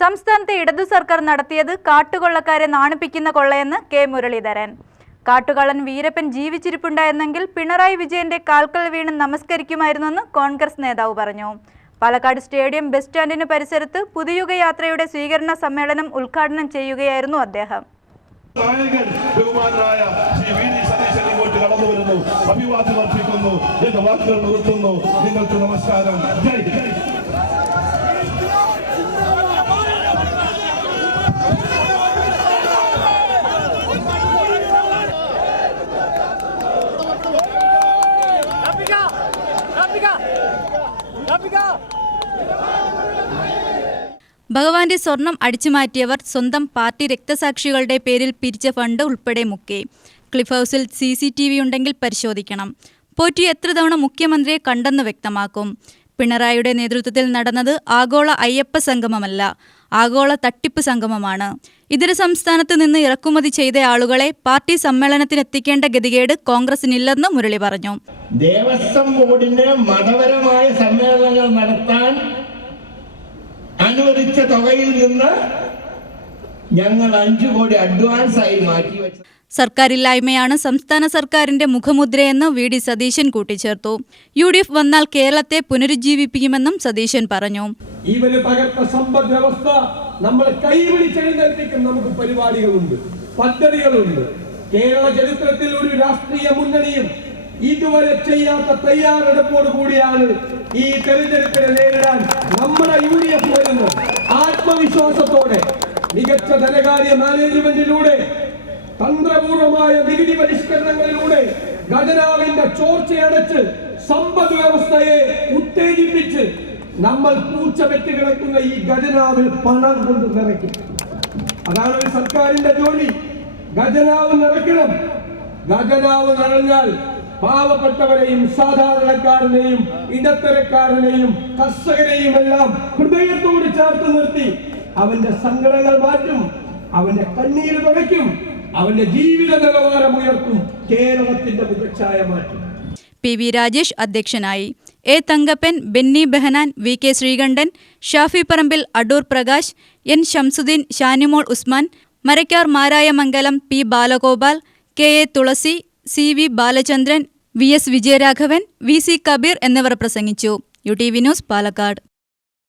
സംസ്ഥാനത്തെ ഇടതു സർക്കാർ നടത്തിയത് കാട്ടുകൊള്ളക്കാരെ നാണിപ്പിക്കുന്ന കൊള്ളയെന്ന് കെ മുരളീധരൻ. കാട്ടുകള്ളൻ വീരപ്പൻ ജീവിച്ചിരിപ്പുണ്ടായിരുന്നെങ്കിൽ പിണറായി വിജയന്റെ കാൽക്കൽ വീണ് നമസ്കരിക്കുമായിരുന്നെന്ന് കോൺഗ്രസ് നേതാവ് പറഞ്ഞു. പാലക്കാട് സ്റ്റേഡിയം ബസ് സ്റ്റാൻഡിന് പരിസരത്ത് പുതുയുഗ യാത്രയുടെ സ്വീകരണ സമ്മേളനം ഉദ്ഘാടനം ചെയ്യുകയായിരുന്നു അദ്ദേഹം. ശ്രീ ഇങ്ങോട്ട് കടന്നു വരുന്നു അഭിവാദ്യം അർപ്പിക്കുന്നു. എന്റെ വാക്കുകൾ നിർത്തുന്നു. നിങ്ങൾക്ക് നമസ്കാരം. ഭഗവാന്റെ സ്വർണം അടിച്ചുമാറ്റിയവർ സ്വന്തം പാർട്ടി രക്തസാക്ഷികളുടെ പേരിൽ പിരിച്ച ഫണ്ട് ഉൾപ്പെടെ മുക്കി. ക്ലിഫ് ഹൗസിൽ സി സി ടി വി ഉണ്ടെങ്കിൽ പരിശോധിക്കണം. പോറ്റി എത്ര തവണ മുഖ്യമന്ത്രിയെ കണ്ടെന്ന് വ്യക്തമാക്കും. പിണറായിയുടെ നേതൃത്വത്തിൽ നടന്നത് ആഗോള അയ്യപ്പ സംഗമമല്ല ആഗോള തട്ടിപ്പ് സംഗമമാണ്. ഇതര സംസ്ഥാനത്ത് നിന്ന് ഇറക്കുമതി ചെയ്ത ആളുകളെ പാർട്ടി സമ്മേളനത്തിനെത്തിക്കേണ്ട ഗതികേട് കോൺഗ്രസിനില്ലെന്ന് മുരളി പറഞ്ഞു. ദേവസ്വം ബോർഡിന് മതപരമായ സമ്മേളനങ്ങൾ നടത്താൻ അനുവദിച്ച തുകയിൽ നിന്ന് ഞങ്ങൾ അഞ്ചു കോടി അഡ്വാൻസ് ആയി മാറ്റി വെച്ചു സർക്കാരില്ലായ്മയാണ് സംസ്ഥാന സർക്കാരിന്റെ മുഖമുദ്രയെന്ന് വി ഡി സതീശൻ കൂട്ടിച്ചേർത്തു. യു ഡി എഫ് വന്നാൽ കേരളത്തെ പുനരുജ്ജീവിപ്പിക്കുമെന്നും സതീശൻ പറഞ്ഞു. ഇവന് തകർത്ത സമ്പദ് വ്യവസ്ഥ നമ്മൾ കൈവിളിച്ചെഴുന്നേൽപ്പിക്കും നമുക്ക് പരിപാടികളുണ്ട് പദ്ധതികളുണ്ട്. കേരള ചരിത്രത്തിൽ ഒരു രാഷ്ട്രീയ മുന്നണിയും ഇതുവരെ ചെയ്യാത്ത തയ്യാറെടുപ്പോട് കൂടിയാണ് ഈ തെരഞ്ഞെടുപ്പിനെ നേരിടാൻ നമ്മുടെ യു ഡി എഫ് വരുന്നത്. ആത്മവിശ്വാസത്തോടെ മികച്ച ധനകാര്യ മാനേജ്മെന്റിലൂടെ തന്ത്രപൂർവമായ നികുതി പരിഷ്കരണങ്ങളിലൂടെ ഖജനാവിന്റെ ചോർച്ചയടച്ച് സമ്പദ് വ്യവസ്ഥയെ ഉത്തേജിപ്പിച്ച് നമ്മൾ പൂച്ച വെറ്റ് കിടക്കുന്ന ഈ ഖജനാവിൽ പണം കൊണ്ട് നിറയ്ക്കും. അതാണ് ഒരു സർക്കാരിന്റെ ജോലി. ഖജനാവ് നിറയ്ക്കണം. ഖജനാവ് നിറഞ്ഞാൽ പാവപ്പെട്ടവരെയും സാധാരണക്കാരനെയും ഇടത്തരക്കാരനെയും കർഷകരെയും എല്ലാം ഹൃദയത്തോട് ചേർത്ത് നിർത്തി അവന്റെ സങ്കടങ്ങൾ മാറ്റും അവന്റെ കണ്ണീര് തുടയ്ക്കും അവന്റെ ജീവിത നിലവാരം ഉയർത്തും കേരളത്തിന്റെ മുഖച്ഛായ മാറ്റും. പി വി രാജേഷ് അധ്യക്ഷനായി. A Thankappan Benny Behanan V K Sreekandan Shafi Parambil Adoor Prakash N Shamsuddin Shanimol Usman Marakkar മാരായ Mangalam P Balagopal K A Thulasi C V Balachandran V S Vijayaraghavan V C Kabeer എന്നിവർ പ്രസംഗിച്ചു. U T V news Palakkad.